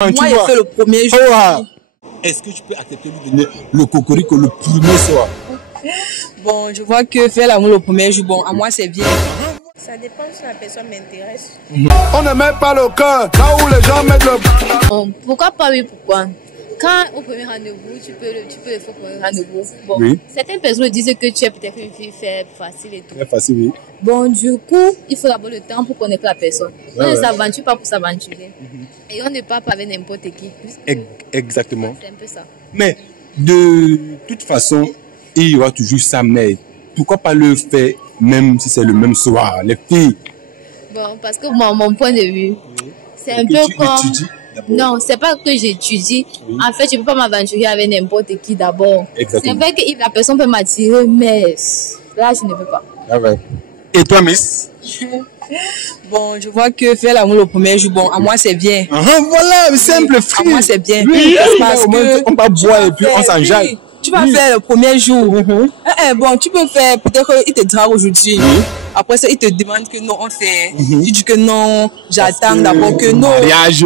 Moi, j'ai fait le premier jour. Est-ce que tu peux accepter de lui donner le cocorico le premier soir? Bon, je vois que faire l'amour le premier jour, bon, à moi c'est bien. Ça dépend si la personne m'intéresse. On ne met pas le cœur là où les gens mettent le... Bon, pourquoi pas, oui, pourquoi? Quand au premier rendez-vous, tu peux le faire au premier rendez-vous. Bon, oui. Certaines personnes disent que tu es peut-être une fille faible, facile et tout. Très facile, oui. Bon, du coup, il faut d'abord le temps pour connaître la personne. On ne s'aventure pas pour s'aventurer. Et on ne part pas avec n'importe qui. Exactement. C'est un peu ça. Mais de toute façon, il y aura toujours sa mère. Pourquoi pas le faire même si c'est le même soir, les filles? Bon, parce que mon point de vue, c'est un peu comme... Non, c'est pas que j'étudie. Oui. En fait, je ne peux pas m'aventurer avec n'importe qui d'abord. C'est vrai que la personne peut m'attirer, mais là, je ne peux pas. Ah ouais. Et toi, Miss? Bon, je vois que faire l'amour le premier jour, bon, à moi c'est bien. Voilà, simple, frère. À moi c'est bien. Oui, parce que on va boire et puis on s'enjaille. Tu vas faire le premier jour. Bon, tu peux faire, peut-être qu'il te drague aujourd'hui. Après ça, il te demande que non, on fait. Tu dis que non, j'attends d'abord que non. Mariage,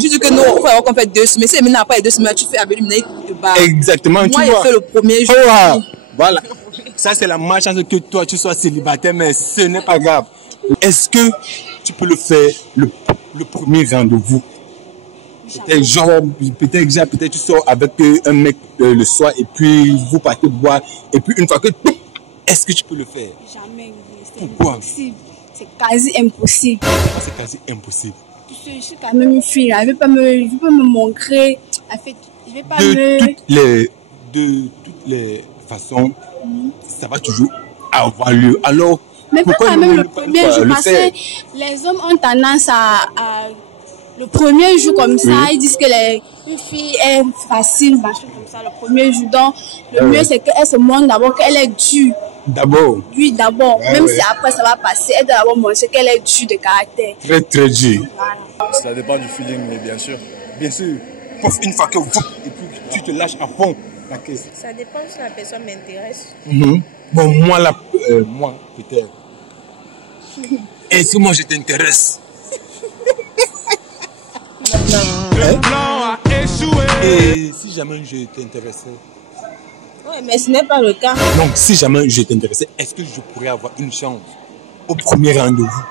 tu dis que non, on va qu'on fait 2 semaines. Si maintenant après 2 semaines, tu fais avec lui, il te bat. Exactement. Moi, j'ai fait le premier jour. Voilà. Ça, c'est la malchance que toi, tu sois célibataire, mais ce n'est pas grave. Est-ce que tu peux le faire le premier rendez-vous? Peut-être tu sors avec un mec le soir et puis vous partez boire et puis une fois que est-ce que tu peux le faire? Jamais. Pourquoi? C'est quasi impossible. C'est quasi impossible. Je suis quand même une fille, elle ne veut pas me montrer. En fait, je vais pas de toutes les façons, ça va toujours avoir lieu. Alors, mais pas quand même le premier jour, parce que faire? Les hommes ont tendance à le premier jour comme ça, ils disent que une fille est facile, machin comme ça, le premier jour. Donc, le mieux c'est qu'elle se montre d'abord qu'elle est dure. D'abord? Oui, d'abord. Même si après ça va passer, elle doit d'abord montrer qu'elle est dure de caractère. Très, très dure. Voilà. Ça dépend du feeling, mais bien sûr. Bien sûr. Une fois que et puis tu te lâches à fond la caisse. Ça dépend si la personne m'intéresse. Bon, moi, peut-être. Est-ce que moi je t'intéresse? Le plan a échoué. Et si jamais je t'intéressais? Oui, mais ce n'est pas le cas. Donc, si jamais je t'intéressais, est-ce que je pourrais avoir une chance au premier rendez-vous?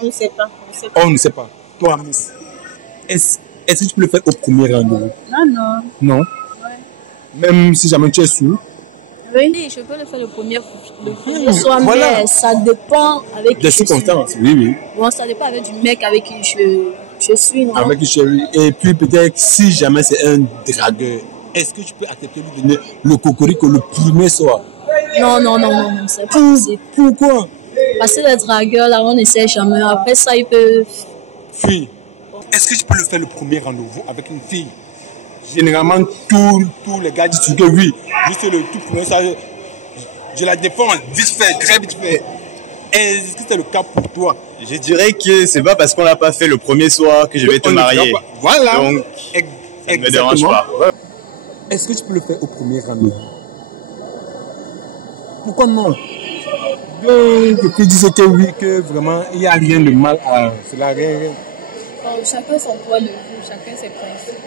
On ne sait pas. On ne sait pas. Toi, Miss, est-ce que tu peux le faire au premier rendez-vous? Non. Non? Ouais. Même si jamais tu es sourd? Oui, je peux le faire le premier soir, voilà. Mais ça dépend avec qui des circonstances, oui. Bon, ça dépend avec du mec avec qui je suis. Non? Avec qui je suis. Et puis peut-être, si jamais c'est un dragueur, est-ce que tu peux accepter de lui donner le cocorico le premier soir? Non, c'est pas possible. Pourquoi? Parce que les dragueurs, là, on essaie jamais. Après ça, ils peuvent... Fille, est-ce que tu peux le faire le premier rendez-vous avec une fille? Généralement, tous les gars disent que oui. Juste le tout premier soir, je la défends vite fait, très vite fait. Est-ce que c'est le cas pour toi? Je dirais que c'est pas parce qu'on l'a pas fait le premier soir que je vais te marier. Voilà. Donc, ça ne me dérange pas. Est-ce que tu peux le faire au premier rendez-vous? Pourquoi non? Tu disais que oui, que vraiment, il n'y a rien de mal à cela. Rien. Chacun son point de vue, chacun ses principes.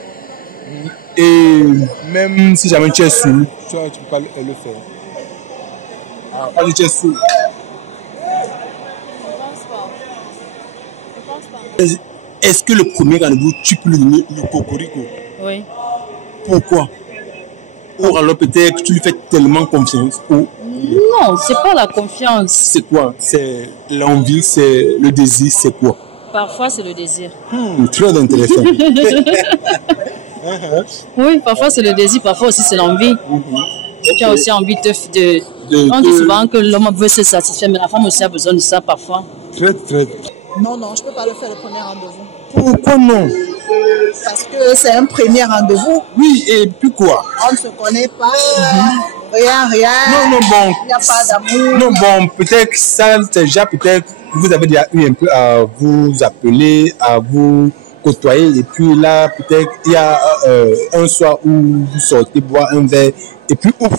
Et même si jamais tu es sourd, tu ne peux pas le faire. Pas tu es sourd. Je pense pas. Est-ce que le premier rendez-vous, tu peux lui donner le cocorico? Oui. Pourquoi? Ou alors peut-être que tu lui fais tellement confiance. Non, c'est pas la confiance. C'est quoi? C'est l'envie, c'est le désir, c'est quoi? Parfois, c'est le désir. Très intéressant. Oui, parfois c'est le désir, parfois aussi c'est l'envie. Tu as aussi envie on dit souvent que l'homme veut se satisfaire, mais la femme aussi a besoin de ça parfois. Très. Non, je ne peux pas le faire le premier rendez-vous. Pourquoi non? Parce que c'est un premier rendez-vous. Oui, et puis quoi? On ne se connaît pas, rien. Non, bon. Il n'y a pas d'amour. Non, bon, peut-être que ça, déjà, peut-être vous avez déjà eu un peu à vous appeler, à vous côtoyer, et puis là, peut-être, il y a un soir où vous sortez boire un verre, et puis ouf.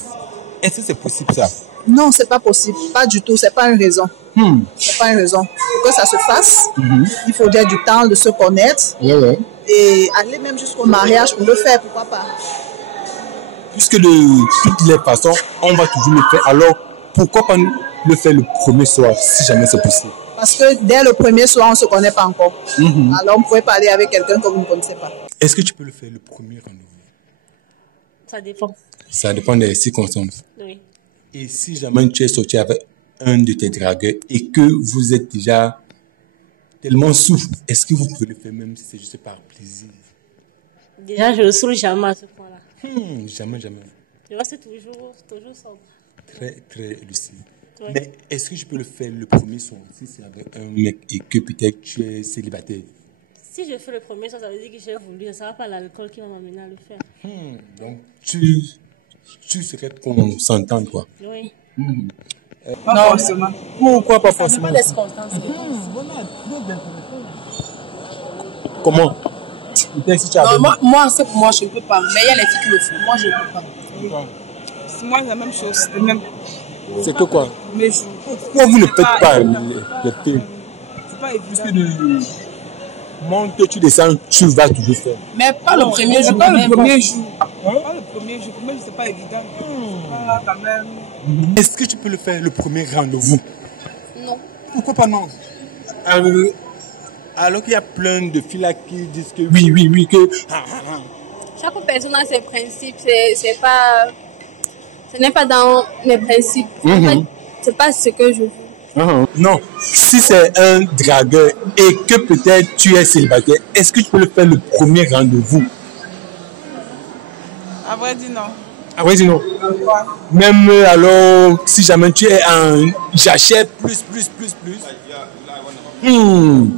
Est-ce que c'est possible ça? Non, c'est pas possible. Pas du tout, c'est pas une raison. C'est pas une raison. Pour que ça se fasse, il faudrait du temps de se connaître et aller même jusqu'au mariage pour le faire, pourquoi pas. Puisque de toutes les façons, on va toujours le faire. Alors, pourquoi pas le faire le premier soir, si jamais c'est possible? Parce que dès le premier soir, on ne se connaît pas encore. Alors, on pourrait parler avec quelqu'un que vous ne connaissez pas. Est-ce que tu peux le faire le premier rendez-vous? Ça dépend. Ça dépend des circonstances. Oui. Et si jamais tu es sorti avec un de tes dragueurs et que vous êtes déjà tellement sous, est-ce que vous pouvez le faire même si c'est juste par plaisir? Déjà, je ne saoule jamais à ce point-là. Jamais, jamais. Je reste toujours sobre. Très, très lucide. Oui. Mais est-ce que je peux le faire le premier soir si c'est avec un mec et que peut-être tu es célibataire? Si je fais le premier soir, ça veut dire que j'ai voulu. Ça ne sera pas l'alcool qui va m'amener à le faire. Donc, tu serais consentant, quoi. Oui. Non, forcément. Pourquoi pas forcément? Comment? Non, moi, c'est pour moi, je ne peux pas. Mais il y a les filles qui le font. Moi, je ne peux pas. Moi, c'est la même chose. C'est que quoi? Mais pourquoi vous ne faites pas les filles? C'est pas évident. Parce que le monde que tu descends, tu vas toujours faire. Mais pas le premier jour. Pas le premier jour. Pas le premier jour. Pour moi, c'est pas évident. Quand même. Est-ce que tu peux le faire le premier rendez-vous? Non. Pourquoi pas non? Alors qu'il y a plein de filles là qui disent que oui, que... Chaque personne a ses principes. C'est pas... Ce n'est pas dans mes principes. En fait, c'est pas ce que je veux. Non, si c'est un dragueur et que peut-être tu es célibataire, est-ce que tu peux le faire le premier rendez-vous? À vrai dire, non. À vrai dire, non. Même alors, si jamais tu es en jachère plus. Non.